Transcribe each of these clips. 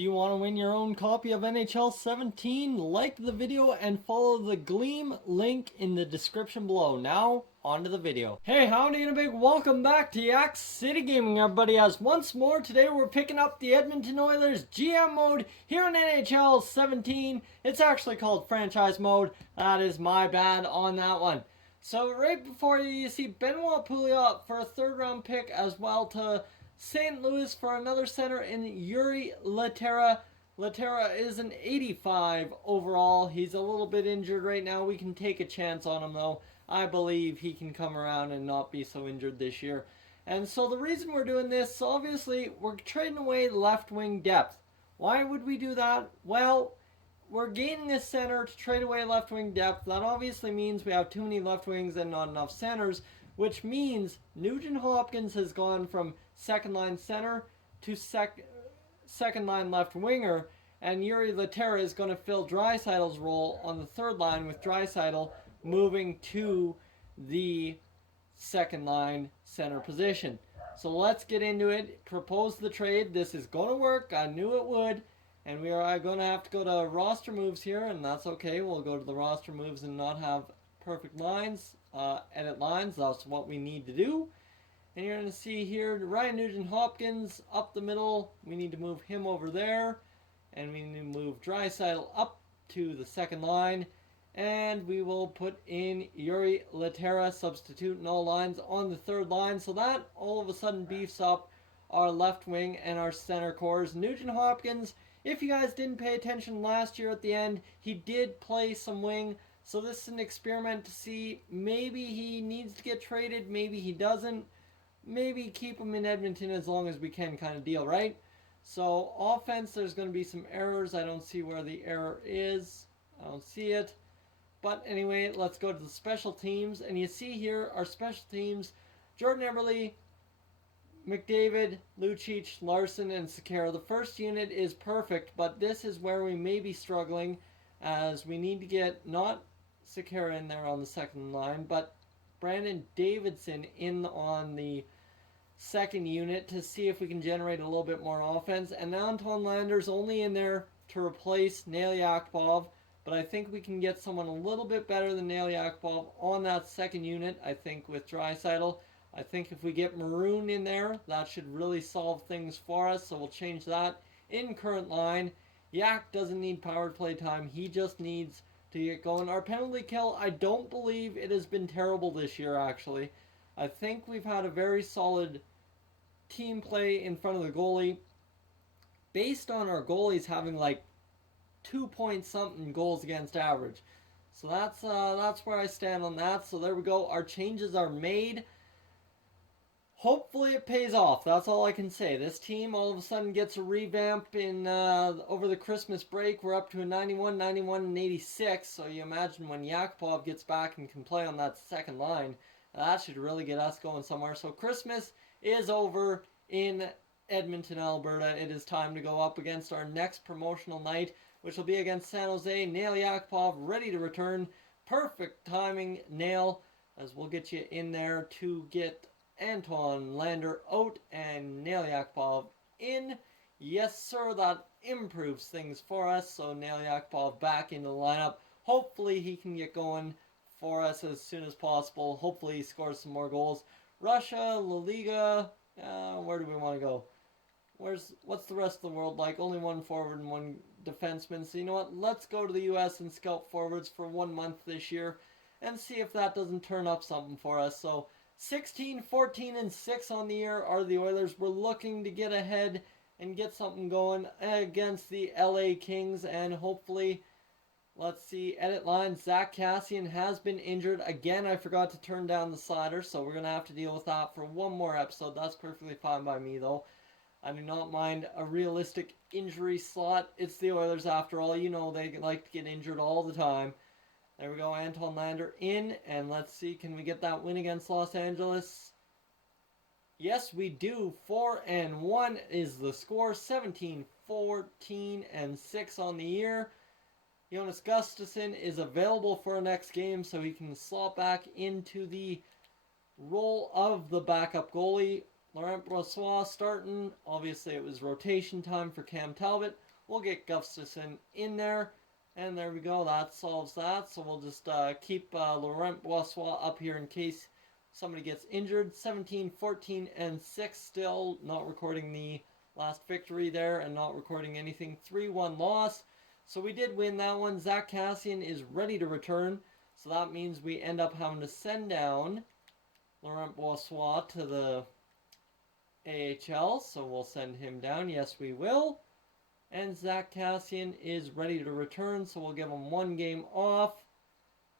Do you want to win your own copy of NHL 17? Like the video and follow the Gleam link in the description below. Now, on to the video. Hey, howdy and a big welcome back to Yak City Gaming, everybody. As once more, today we're picking up the Edmonton Oilers GM mode here in NHL 17. It's actually called franchise mode. That is my bad on that one. So right before you see Benoit Pouliot for a third round pick, as well to St. Louis for another center in Yuri Laterra. Laterra is an 85 overall. He's a little bit injured right now. We can take a chance on him though. I believe he can come around and not be so injured this year. And so the reason we're doing this, obviously, we're trading away left wing depth. Why would we do that? Well, we're gaining a center to trade away left wing depth. That obviously means we have too many left wings and not enough centers, which means Nugent Hopkins has gone from second line center to second line left winger, and Yuri Laterra is going to fill Draisaitl's role on the third line, with Draisaitl moving to the second line center position. So let's get into it. Propose the trade. This is going to work. I knew it would. And we are going to have to go to roster moves here, and that's okay. We'll go to the roster moves and not have perfect lines, edit lines. That's what we need to do. And you're going to see here Ryan Nugent-Hopkins up the middle. We need to move him over there. And we need to move Draisaitl up to the second line. And we will put in Yuri Laterra, substituting all lines on the third line. So that all of a sudden beefs up our left wing and our center cores. Nugent-Hopkins, if you guys didn't pay attention last year at the end, he did play some wing. So this is an experiment to see, maybe he needs to get traded, maybe he doesn't. Maybe keep him in Edmonton as long as we can, kind of deal, right? So offense, there's going to be some errors. I don't see where the error is. I don't see it. But anyway, let's go to the special teams. And you see here our special teams: Jordan Eberle, McDavid, Lucic, Larson, and Sekera. The first unit is perfect, but this is where we may be struggling, as we need to get not Sekera in there on the second line, but Brandon Davidson in on the second unit to see if we can generate a little bit more offense. And Anton Lander's only in there to replace Nail Yakupov, but I think we can get someone a little bit better than Nail Yakupov on that second unit, I think, with Draisaitl. I think if we get Maroon in there, that should really solve things for us, so we'll change that. In current line, Yak doesn't need power play time. He just needs to get going. Our penalty kill, I don't believe it has been terrible this year, actually. I think we've had a very solid team play in front of the goalie, based on our goalies having like 2-point-something goals against average. So that's where I stand on that. So there we go. Our changes are made. Hopefully it pays off. That's all I can say. This team all of a sudden gets a revamp in over the Christmas break. We're up to a 91, 91, and 86. So you imagine when Yakupov gets back and can play on that second line, that should really get us going somewhere. So Christmas is over in Edmonton, Alberta. It is time to go up against our next promotional night, which will be against San Jose. Nail Yakupov ready to return. Perfect timing, Nail, as we'll get you in there to get Anton Lander out and Nail Yakupov in. Yes, sir, that improves things for us. So Nail Yakupov back in the lineup. Hopefully he can get going for us as soon as possible. Hopefully he scores some more goals. Russia, La Liga, where do we want to go? What's the rest of the world like? Only one forward and one defenseman. So you know what? Let's go to the U.S. and scout forwards for 1 month this year and see if that doesn't turn up something for us. So 16, 14, and 6 on the year are the Oilers. We're looking to get ahead and get something going against the LA Kings, and hopefully, let's see, edit line. Zach Kassian has been injured. Again, I forgot to turn down the slider, so we're going to have to deal with that for one more episode. That's perfectly fine by me, though. I do not mind a realistic injury slot. It's the Oilers after all. You know they like to get injured all the time. There we go, Anton Lander in, and let's see, can we get that win against Los Angeles? Yes, we do. 4-1 is the score. 17, 14, and 6 on the year. Jonas Gustafsson is available for our next game, so he can slot back into the role of the backup goalie. Laurent Brossoit starting. Obviously, it was rotation time for Cam Talbot. We'll get Gustafson in there. And there we go. That solves that. So we'll just keep Laurent Brossoit up here in case somebody gets injured. 17, 14, and 6 still. Not recording the last victory there and not recording anything. 3-1 loss. So we did win that one. Zach Cassian is ready to return. So that means we end up having to send down Laurent Brossoit to the AHL. So we'll send him down. Yes, we will. And Zach Cassian is ready to return. So we'll give him 1 game off.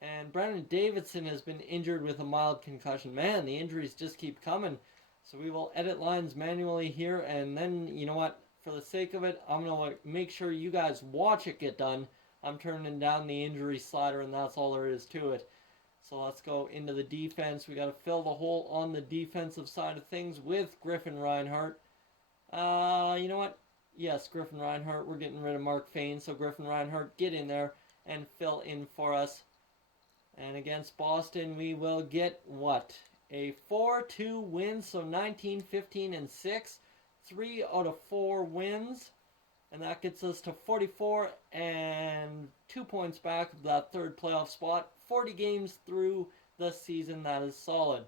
And Brandon Davidson has been injured with a mild concussion. Man, the injuries just keep coming. So we will edit lines manually here. And then, you know what? For the sake of it, I'm going to make sure you guys watch it get done. I'm turning down the injury slider, and that's all there is to it. So let's go into the defense. We got to fill the hole on the defensive side of things with Griffin Reinhart. You know what? Yes, Griffin Reinhart. We're getting rid of Mark Fane. So Griffin Reinhart, get in there and fill in for us. And against Boston, we will get what? A 4-2 win. So 19, 15, and 6. 3 out of 4 wins, and that gets us to 44 and 2 points back of that third playoff spot. 40 games through the season, that is solid.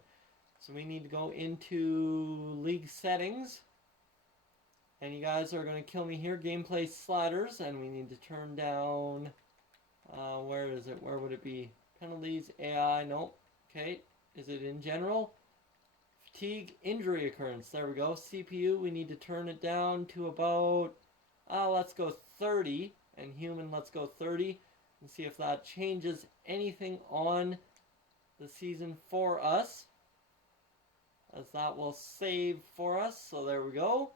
So we need to go into league settings, and you guys are going to kill me here. Gameplay sliders, and we need to turn down, where is it? Where would it be? Penalties, AI, nope. Okay, is it in general? Fatigue, injury occurrence. There we go. CPU, we need to turn it down to about, let's go 30. And human, let's go 30. And see if that changes anything on the season for us. As that will save for us. So there we go.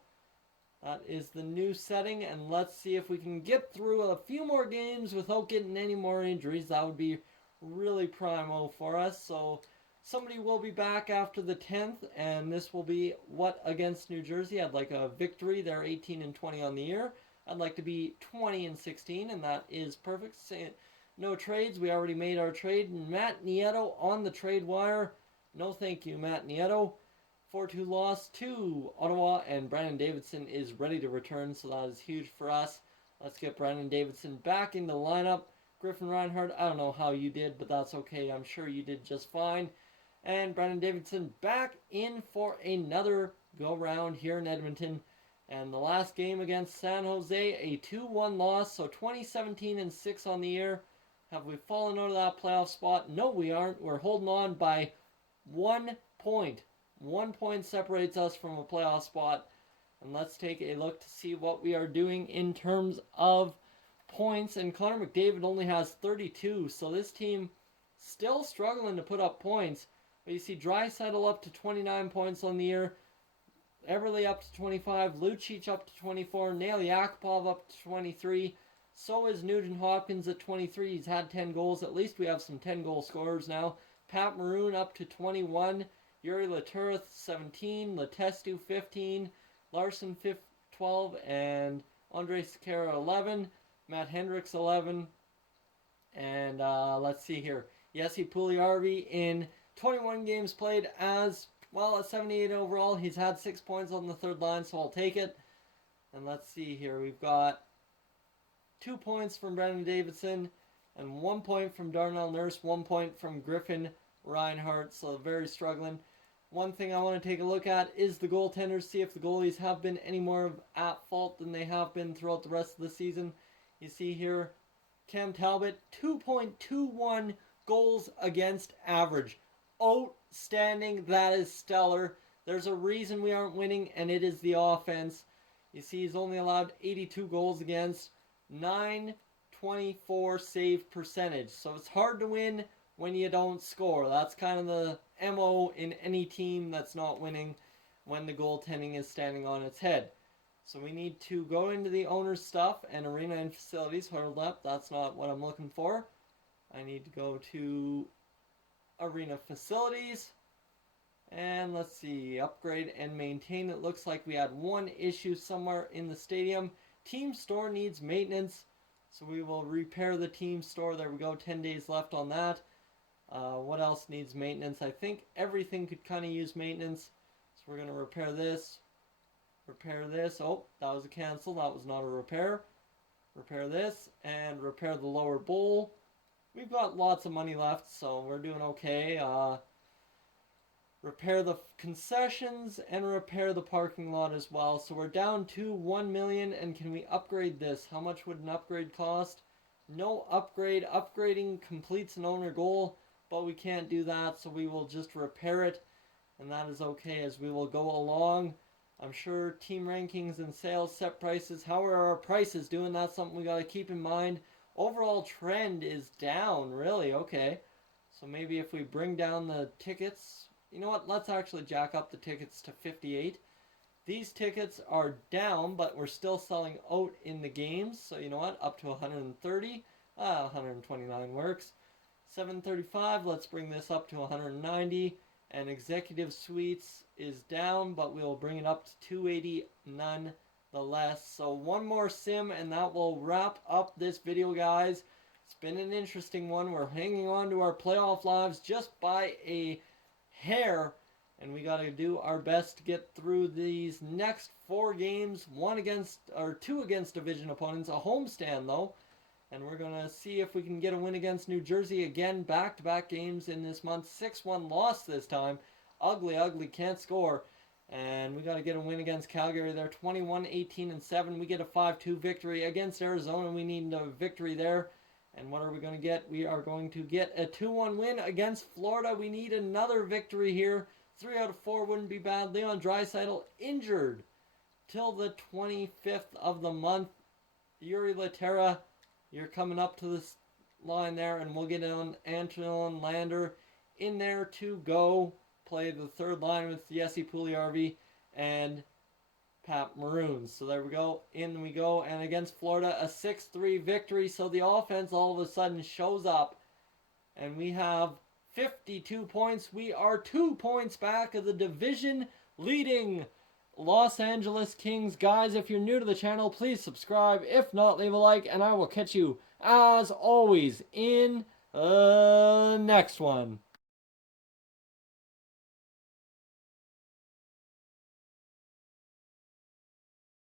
That is the new setting. And let's see if we can get through a few more games without getting any more injuries. That would be really primo for us. So somebody will be back after the 10th, and this will be what against New Jersey. I'd like a victory. They're 18 and 20 on the year. I'd like to be 20 and 16, and that is perfect. No trades. We already made our trade. Matt Nieto on the trade wire. No thank you, Matt Nieto. 4-2 loss to Ottawa, and Brandon Davidson is ready to return, so that is huge for us. Let's get Brandon Davidson back in the lineup. Griffin Reinhart, I don't know how you did, but that's okay. I'm sure you did just fine. And Brandon Davidson back in for another go-round here in Edmonton. And the last game against San Jose, a 2-1 loss. So 2017 and 6 on the year. Have we fallen out of that playoff spot? No, we aren't. We're holding on by 1 point. 1 point separates us from a playoff spot. And let's take a look to see what we are doing in terms of points. And Connor McDavid only has 32. So this team still struggling to put up points. But you see Draisaitl up to 29 points on the year. Everly up to 25. Lucic up to 24. Nail Yakupov up to 23. So is Nugent Hopkins at 23. He's had 10 goals. At least we have some 10-goal scorers now. Pat Maroon up to 21. Yuri Laturith 17. Letestu 15. Larson 12. And Andrei Sekera 11. Matt Hendricks 11. And let's see here. Jesse Puljujarvi in 21 games played as, well, at 78 overall. He's had 6 points on the third line, so I'll take it. And let's see here. We've got 2 points from Brandon Davidson and 1 point from Darnell Nurse, 1 point from Griffin Reinhart, so very struggling. One thing I want to take a look at is the goaltenders, see if the goalies have been any more at fault than they have been throughout the rest of the season. You see here, Cam Talbot, 2.21 goals against average. Outstanding. That is stellar. There's a reason we aren't winning, and it is the offense. You see he's only allowed 82 goals against, 924 save percentage. So it's hard to win when you don't score. That's kind of the MO in any team that's not winning when the goaltending is standing on its head. So we need to go into the owner's stuff and arena and facilities. Hold up, that's not what I'm looking for. I need to go to arena facilities. And let's see, upgrade and maintain. It looks like we had one issue somewhere in the stadium. Team store needs maintenance. So we will repair the team store. There we go, 10 days left on that. What else needs maintenance? I think everything could kind of use maintenance. So we're going to repair this. Repair this. Oh, that was a cancel. That was not a repair. repair this, and repair the lower bowl. We've got lots of money left, so we're doing okay. Repair the concessions and repair the parking lot as well. So we're down to 1 million, and can we upgrade this? How much would an upgrade cost? No upgrade. Upgrading completes an owner goal, but we can't do that, so we will just repair it, and that is okay as we will go along. I'm sure team rankings and sales set prices. How are our prices doing? That's something we got to keep in mind. Overall trend is down, really. Okay, so maybe if we bring down the tickets, you know what, let's actually jack up the tickets to 58. These tickets are down, but we're still selling out in the games, so you know what, up to 130. 129 works. 735, let's bring this up to 190. And executive suites is down, but we'll bring it up to 280 nonetheless. So one more sim and that will wrap up this video, guys. It's been an interesting one. We're hanging on to our playoff lives just by a hair, and we got to do our best to get through these next 4 games, two against division opponents, a homestand though. And we're going to see if we can get a win against New Jersey again. Back-to-back games in this month. 6-1 loss this time. Ugly, can't score. And we got to get a win against Calgary there. 21-18-7. We get a 5-2 victory against Arizona. We need a victory there. And what are we going to get? We are going to get a 2-1 win against Florida. We need another victory here. 3 out of 4 wouldn't be bad. Leon Draisaitl injured till the 25th of the month. Yuri Laterra, you're coming up to this line there, and we'll get on Anton Lander in there to go play the third line with Jesse Puljujarvi and Pat Maroons. So there we go. In we go. And against Florida, a 6-3 victory. So the offense all of a sudden shows up, and we have 52 points. We are 2 points back of the division leading Los Angeles Kings. Guys, if you're new to the channel, please subscribe. If not, leave a like, and I will catch you, as always, in the next one.